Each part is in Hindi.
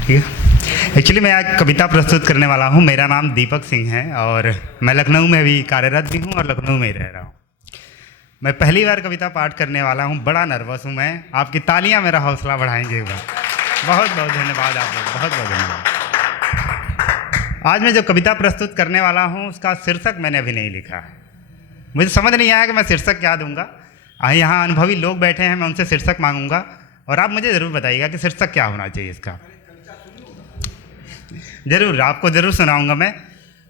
ठीक है। एक्चुअली मैं आज कविता प्रस्तुत करने वाला हूँ। मेरा नाम दीपक सिंह है और मैं लखनऊ में भी कार्यरत भी हूँ और लखनऊ में ही रह रहा हूँ। मैं पहली बार कविता पाठ करने वाला हूँ, बड़ा नर्वस हूँ मैं। आपकी तालियाँ मेरा हौसला बढ़ाएंगे एक बार। बहुत बहुत धन्यवाद आप लोग, बहुत बहुत धन्यवाद। आज मैं जो कविता प्रस्तुत करने वाला हूँ उसका शीर्षक मैंने अभी नहीं लिखा है। मुझे समझ नहीं आया कि मैं शीर्षक क्या दूंगा। यहाँ अनुभवी लोग बैठे हैं, मैं उनसे शीर्षक मांगूंगा और आप मुझे ज़रूर बताइएगा कि शीर्षक क्या होना चाहिए इसका। ज़रूर, आपको ज़रूर सुनाऊंगा मैं।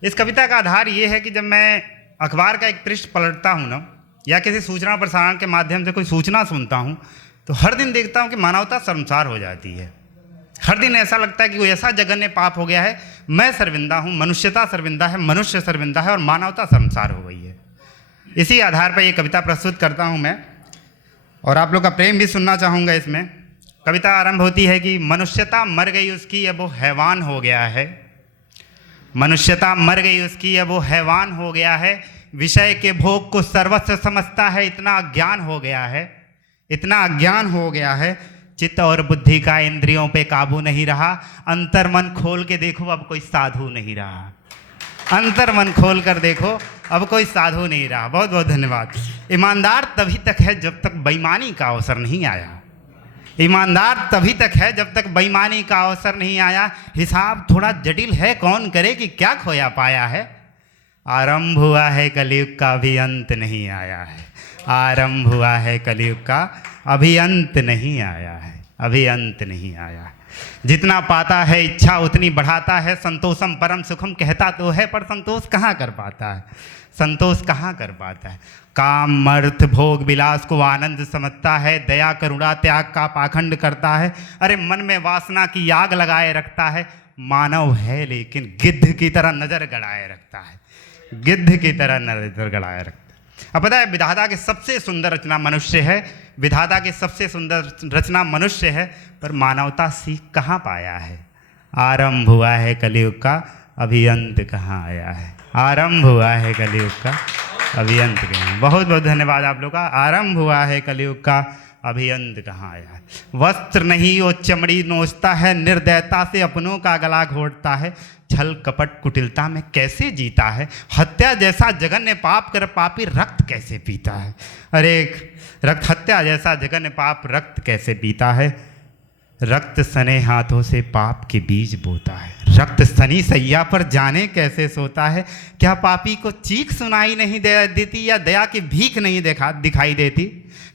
इस कविता का आधार ये है कि जब मैं अखबार का एक पृष्ठ पलटता हूँ ना, या किसी सूचना प्रसारण के माध्यम से कोई सूचना सुनता हूँ, तो हर दिन देखता हूँ कि मानवता शर्मसार हो जाती है। हर दिन ऐसा लगता है कि कोई ऐसा जघन्य पाप हो गया है। मैं शर्मिंदा हूँ, मनुष्यता शर्मिंदा है, मनुष्य शर्मिंदा है और मानवता शर्मसार हो गई है। इसी आधार पर ये कविता प्रस्तुत करता हूँ मैं और आप लोग का प्रेम भी सुनना चाहूँगा इसमें। कविता आरंभ होती है कि मनुष्यता मर गई उसकी, अब वो हैवान हो गया है। मनुष्यता मर गई उसकी, अब वो हैवान हो गया है। विषय के भोग को सर्वस्व समझता है, इतना अज्ञान हो गया है, इतना अज्ञान हो गया है। चित्त और बुद्धि का इंद्रियों पे काबू नहीं रहा। अंतर मन खोल के देखो, अब कोई साधु नहीं रहा। अंतर मन खोल कर देखो, अब कोई साधु नहीं रहा। बहुत बहुत धन्यवाद। ईमानदार तभी तक है जब तक बेईमानी का अवसर नहीं आया। ईमानदार तभी तक है जब तक बेईमानी का अवसर नहीं आया। हिसाब थोड़ा जटिल है, कौन करे कि क्या खोया पाया है। आरंभ हुआ है कलयुग का, अभी अंत नहीं आया है। आरंभ हुआ है कलयुग का, अभी अंत नहीं आया है, अभी अंत नहीं आया है। जितना पाता है इच्छा उतनी बढ़ाता है। संतोषम परम सुखम कहता तो है, पर संतोष कहाँ कर पाता है, संतोष कहाँ कर पाता है। काम अर्थ भोग विलास को आनंद समझता है। दया करुणा त्याग का पाखंड करता है। अरे मन में वासना की आग लगाए रखता है। मानव है लेकिन गिद्ध की तरह नजर गड़ाए रखता है, गिद्ध की तरह नजर गड़ाए रखता है। अब पता है, विधाता की सबसे सुंदर रचना मनुष्य है। विधाता की सबसे सुंदर रचना मनुष्य है, पर मानवता सीख कहाँ पाया है। आरंभ हुआ है कलयुग का, अभी अंत कहाँ आया है। आरंभ हुआ है कलयुग का, अभी अंत कहाँ। बहुत बहुत धन्यवाद आप लोग का। आरंभ हुआ है कलयुग का, अभी अंत कहाँ आया है। वस्त्र नहीं वो चमड़ी नोचता है। निर्दयता से अपनों का गला घोटता है। छल कपट कुटिलता में कैसे जीता है। हत्या जैसा जघन्य पाप कर पापी रक्त कैसे पीता है। अरे रक्त, हत्या जैसा जघन्य पाप रक्त कैसे पीता है। रक्त सने हाथों से पाप के बीज बोता है। रक्त सनी सैया पर जाने कैसे सोता है। क्या पापी को चीख सुनाई नहीं देती, या दया की भीख नहीं दिखाई देती।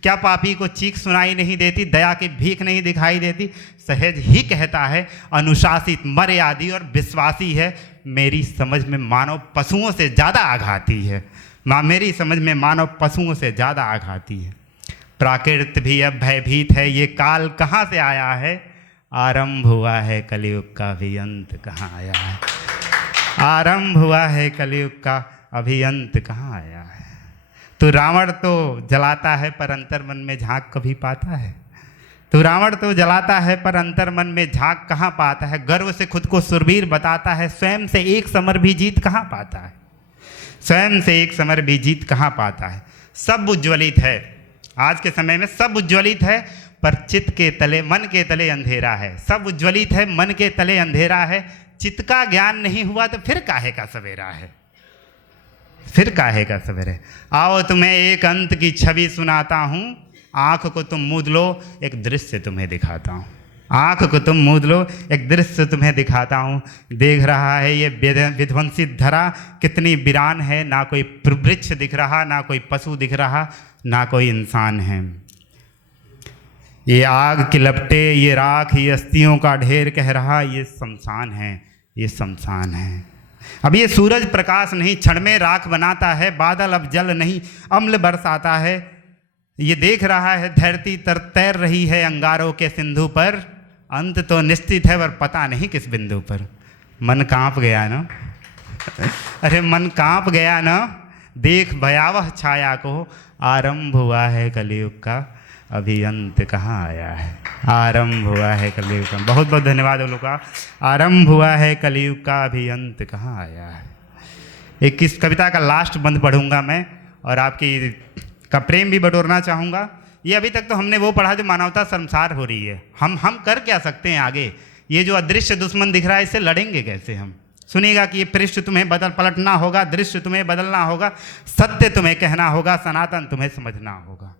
क्या पापी को चीख सुनाई नहीं देती, दया की भीख नहीं दिखाई देती। सहज ही कहता है अनुशासित मर्यादी और विश्वासी है। मेरी समझ में मानव पशुओं से ज़्यादा आघाती है। मेरी समझ में मानव पशुओं से ज़्यादा आघाती है। प्राकृत भी अब भयभीत है, ये काल कहाँ से आया है। आरंभ हुआ है कलयुग का, अभी अंत कहाँ आया है। आरंभ हुआ है कलयुग का, अभी अंत कहाँ आया है। तू रावण तो जलाता है पर अंतर मन में झांक कभी पाता है। तू रावण तो जलाता है पर अंतर मन में झांक कहाँ पाता है। गर्व से खुद को सुरवीर बताता है, स्वयं से एक समर भी जीत कहाँ पाता है। स्वयं से एक समर भी जीत कहाँ पाता है। सब उज्ज्वलित है, आज के समय में सब उज्ज्वलित है, पर चित्त के तले मन के तले अंधेरा है। सब उज्ज्वलित है, मन के तले अंधेरा है। चित्त का ज्ञान नहीं हुआ तो फिर काहे का सवेरा है, फिर काहे का सवेरे। आओ तुम्हें एक अंत की छवि सुनाता हूँ। आँख को तुम मूंद लो, एक दृश्य तुम्हें दिखाता हूँ। आँख को तुम मूंद लो, एक दृश्य तुम्हें दिखाता हूँ। देख रहा है ये विध्वंसित धरा कितनी वीरान है। ना कोई वृक्ष दिख रहा, ना कोई पशु दिख रहा, ना कोई इंसान है। ये आग की लपटे, ये राख, ये अस्थियों का ढेर कह रहा ये शमशान है, ये शमशान है। अब ये सूरज प्रकाश नहीं, क्षण में राख बनाता है। बादल अब जल नहीं, अम्ल बरसाता है। ये देख रहा है धरती तैर रही है अंगारों के सिंधु पर। अंत तो निश्चित है पर पता नहीं किस बिंदु पर। मन कांप गया ना, अरे मन कांप गया ना, देख भयावह छाया को। आरंभ हुआ है कलयुग का, अभी अंत कहाँ आया है। आरंभ हुआ है कलयुग का। बहुत बहुत धन्यवाद उन लोग का। आरंभ हुआ है कलयुग का, अभी अंत कहाँ आया है। एक इस कविता का लास्ट बंद पढ़ूंगा मैं और आपकी का प्रेम भी बटोरना चाहूँगा। ये अभी तक तो हमने वो पढ़ा जो मानवता शर्मसार हो रही है। हम कर क्या सकते हैं आगे। ये जो अदृश्य दुश्मन दिख रहा है इससे लड़ेंगे कैसे हम। सुनिएगा कि ये पृष्ठ तुम्हें पलटना होगा, दृश्य तुम्हें बदलना होगा, सत्य तुम्हें कहना होगा, सनातन तुम्हें समझना होगा।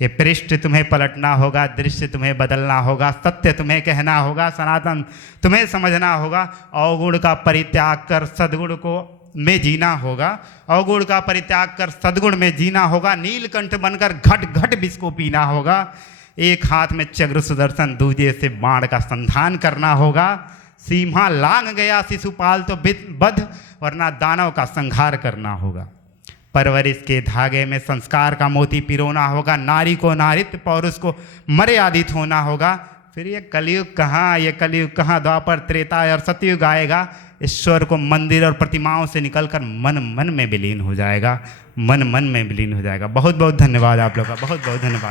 ये पृष्ठ तुम्हें पलटना होगा, दृश्य तुम्हें बदलना होगा, सत्य तुम्हें कहना होगा, सनातन तुम्हें समझना होगा। अवगुण का परित्याग कर सद्गुण को में जीना होगा, अवगुण का परित्याग कर सद्गुण में जीना होगा। नीलकंठ बनकर घट घट विष को पीना होगा। एक हाथ में चक्र सुदर्शन, दूजे से बाण का संधान करना होगा। सीमा लांग गया शिशुपाल तो बध, वरना दानव का संहार करना होगा। परवरिश के धागे में संस्कार का मोती पिरोना होगा। नारी को नारित्व, पौरुष को मर्यादित होना होगा। फिर ये कलयुग कहाँ, द्वापर त्रेता और सतयुग आएगा। ईश्वर को मंदिर और प्रतिमाओं से निकलकर मन मन में विलीन हो जाएगा, मन मन में विलीन हो जाएगा। बहुत बहुत धन्यवाद आप लोग का, बहुत बहुत धन्यवाद।